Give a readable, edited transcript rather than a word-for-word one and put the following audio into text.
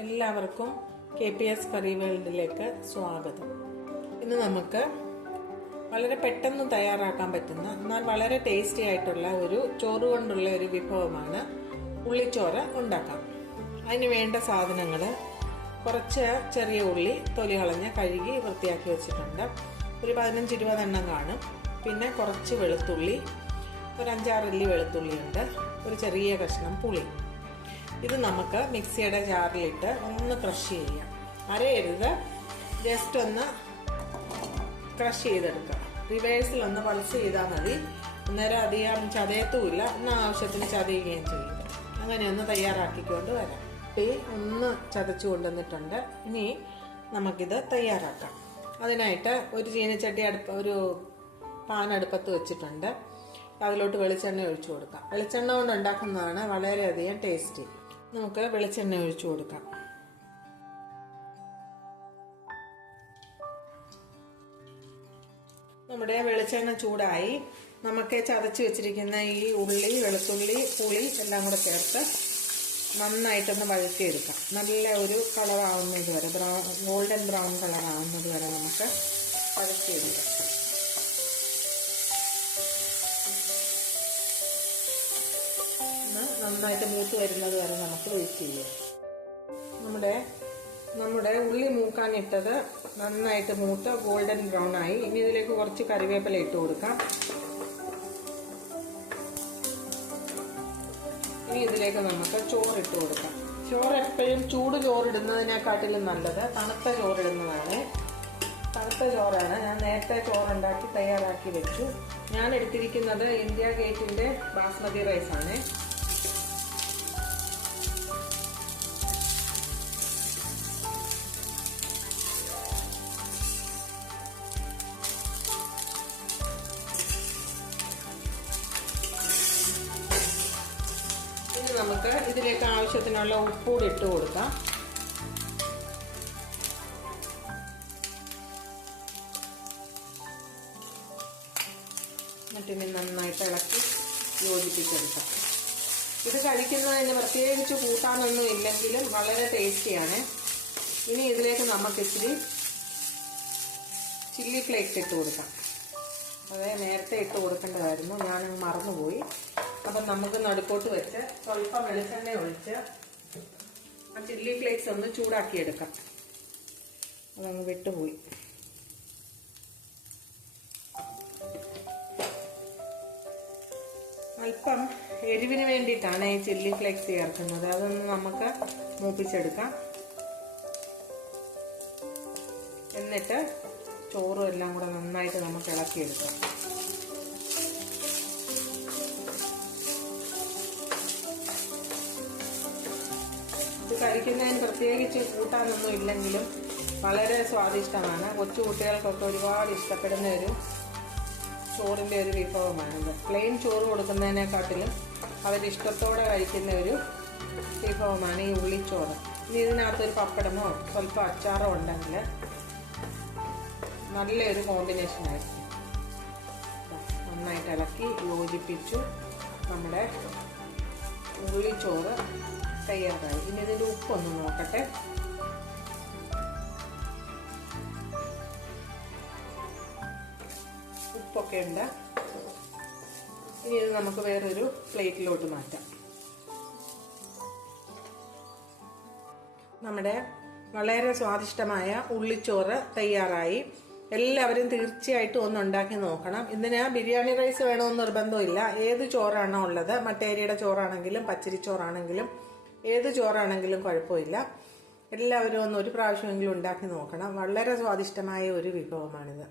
എല്ലാവർക്കും KPS കറി വേൾഡിലേക്ക് സ്വാഗതം. ഇന്ന് നമുക്ക് വളരെ പെട്ടെന്ന് തയ്യാറാക്കാൻ പറ്റുന്ന എന്നാൽ വളരെ ടേസ്റ്റി ആയിട്ടുള്ള ഒരു ചോറ് കൊണ്ടുള്ള ഒരു വിഭവമാണ് ഉള്ളിച്ചോറ് ഉണ്ടാക്കാം. അതിന് വേണ്ട സാധനങ്ങൾ: കുറച്ച് ചെറിയ ഉള്ളി തൊലി കളഞ്ഞ് കഴുകി വൃത്തിയാക്കി വെച്ചിട്ടുണ്ട്. ഒരു 15-20 എണ്ണം കാണും. പിന്നെ കുറച്ച് വെളുത്തുള്ളി, ഒരു 5-6 അല്ലി വെളുത്തുള്ളിയുണ്ട്. ഒരു ചെറിയ കഷ്ണം പുളി. ഇത് നമുക്ക് മിക്സിയുടെ ജാറിലിട്ട് ഒന്ന് ക്രഷ് ചെയ്യാം. അരയരുത്, ജസ്റ്റ് ഒന്ന് ക്രഷ് ചെയ്തെടുക്കാം. റിവേഴ്സിൽ ഒന്ന് പൾസ് ചെയ്താൽ മതി. അന്നേരം അധികം ചതയത്തുമില്ല, എന്നാൽ ആവശ്യത്തിന് ചതയുകയും ചെയ്യും. അങ്ങനെ ഒന്ന് തയ്യാറാക്കിക്കൊണ്ട് വരാം. ഒന്ന് ചതച്ചു കൊണ്ടുവന്നിട്ടുണ്ട്. ഇനി നമുക്കിത് തയ്യാറാക്കാം. അതിനായിട്ട് ഒരു ചീനച്ചട്ടി ഒരു പാൻ അടുപ്പത്ത് വെച്ചിട്ടുണ്ട്. അതിലോട്ട് വെളിച്ചെണ്ണ ഒഴിച്ചു കൊടുക്കാം. വെളിച്ചെണ്ണ കൊണ്ട് ഉണ്ടാക്കുന്നതാണ് വളരെയധികം ടേസ്റ്റി. നമുക്ക് വെളിച്ചെണ്ണ ഒഴിച്ചു കൊടുക്കാം. നമ്മുടെ വെളിച്ചെണ്ണ ചൂടായി. നമുക്ക് ചതച്ച് വെച്ചിരിക്കുന്ന ഈ ഉള്ളി, വെളുത്തുള്ളി, പുളി എല്ലാം കൂടെ ചേർത്ത് നന്നായിട്ടൊന്ന് വഴറ്റിയെടുക്കാം. നല്ല ഒരു കളറാവുന്നത് വരെ, ഗോൾഡൻ ബ്രൗൺ കളറാവുന്നത് വരെ നമുക്ക് വഴറ്റിയെടുക്കാം. നന്നായിട്ട് മൂത്ത് വരുന്നത് വരെ നമുക്ക് വെയിറ്റ് ചെയ്യാം. നമ്മുടെ ഉള്ളി മൂക്കാനിട്ടത് നന്നായിട്ട് മൂത്ത് ഗോൾഡൻ ബ്രൗൺ ആയി. ഇനി ഇതിലേക്ക് കുറച്ച് കറിവേപ്പില ഇട്ട് കൊടുക്കാം. ഇനി ഇതിലേക്ക് നമുക്ക് ചോറിട്ട് കൊടുക്കാം. ചോറ് എപ്പോഴും ചൂട് ചോറിടുന്നതിനെക്കാട്ടിലും നല്ലത് തണുത്ത ചോറിടുന്നതാണ്. തണുത്ത ചോറാണ്. ഞാൻ നേരത്തെ ചോറുണ്ടാക്കി തയ്യാറാക്കി വെച്ചു. ഞാൻ എടുത്തിരിക്കുന്നത് ഇന്ത്യ ഗേറ്റിന്റെ ബാസ്മതി റൈസ് ആണ്. ഇനി നമുക്ക് ഇതിലേക്ക് ആവശ്യത്തിനുള്ള ഉപ്പൂടി ഇട്ട് കൊടുക്കാം. എന്നിട്ടിനി നന്നായിട്ട് ഇളക്കി യോജിപ്പിച്ചെടുക്കാം. ഇത് കഴിക്കുന്നതിന് പ്രത്യേകിച്ച് കൂട്ടാനൊന്നും ഇല്ലെങ്കിലും വളരെ ടേസ്റ്റിയാണ്. ഇനി ഇതിലേക്ക് നമുക്ക് ഇച്ചിരി ചില്ലി ഫ്ലേക്സ് ഇട്ട് കൊടുക്കാം. അത് നേരത്തെ ഇട്ട് കൊടുക്കേണ്ടതായിരുന്നു, ഞാനങ്ങ് മറന്നുപോയി. അപ്പം നമുക്ക് നടുക്കോട്ട് വെച്ച് സ്വല്പം വെളിച്ചെണ്ണ ഒഴിച്ച് ആ ചില്ലി ഫ്ലേക്സ് ഒന്ന് ചൂടാക്കിയെടുക്കാം. അതങ്ങ് വിട്ടുപോയി. അല്പം എരിവിന് വേണ്ടിയിട്ടാണ് ഈ ചില്ലി ഫ്ലേക്സ് ചേർക്കുന്നത്. അതൊന്ന് നമുക്ക് മൂപ്പിച്ചെടുക്കാം. എന്നിട്ട് ചോറും എല്ലാം കൂടെ നന്നായിട്ട് നമുക്ക് ഇളക്കിയെടുക്കാം. ഇത് കഴിക്കുന്നതിന് പ്രത്യേകിച്ച് കൂട്ടാനൊന്നും ഇല്ലെങ്കിലും വളരെ സ്വാദിഷ്ടമാണ്. കൊച്ചു കുട്ടികൾക്കൊക്കെ ഒരുപാട് ഇഷ്ടപ്പെടുന്ന ഒരു ചോറിൻ്റെ ഒരു വിഭവമാണിത്. പ്ലെയിൻ ചോറ് കൊടുക്കുന്നതിനെക്കാട്ടിലും അവരിഷ്ടത്തോടെ കഴിക്കുന്ന ഒരു വിഭവമാണ് ഈ ഉള്ളിച്ചോറ്. ഇനി ഇതിനകത്തൊരു പപ്പടമോ സ്വല്പം അച്ചാറോ ഉണ്ടെങ്കിൽ നല്ലൊരു കോമ്പിനേഷനായിരിക്കും. നന്നായിട്ട് ഇളക്കി യോജിപ്പിച്ചു. നമ്മുടെ ഉള്ളിച്ചോറ് തയ്യാറായി. ഇനി ഇതിൻ്റെ ഉപ്പൊന്ന് നോക്കട്ടെ. ഉപ്പൊക്കെ ഉണ്ട്. ഇനി ഇത് നമുക്ക് വേറൊരു പ്ലേറ്റിലോട്ട് മാറ്റാം. നമ്മുടെ വളരെ സ്വാദിഷ്ടമായ ഉള്ളിച്ചോറ് തയ്യാറായി. എല്ലാവരും തീർച്ചയായിട്ടും ഒന്ന് ഉണ്ടാക്കി നോക്കണം. ഇതിന് ബിരിയാണി റൈസ് വേണമെന്ന് നിർബന്ധമില്ല. ഏത് ചോറാണോ ഉള്ളത്, മട്ടേരിയുടെ ചോറാണെങ്കിലും പച്ചരിച്ചോറാണെങ്കിലും ഏത് ചോറാണെങ്കിലും കുഴപ്പമില്ല. എല്ലാവരും ഒന്ന് ഒരു പ്രാവശ്യമെങ്കിലും ഉണ്ടാക്കി നോക്കണം. വളരെ സ്വാദിഷ്ടമായ ഒരു വിഭവമാണിത്.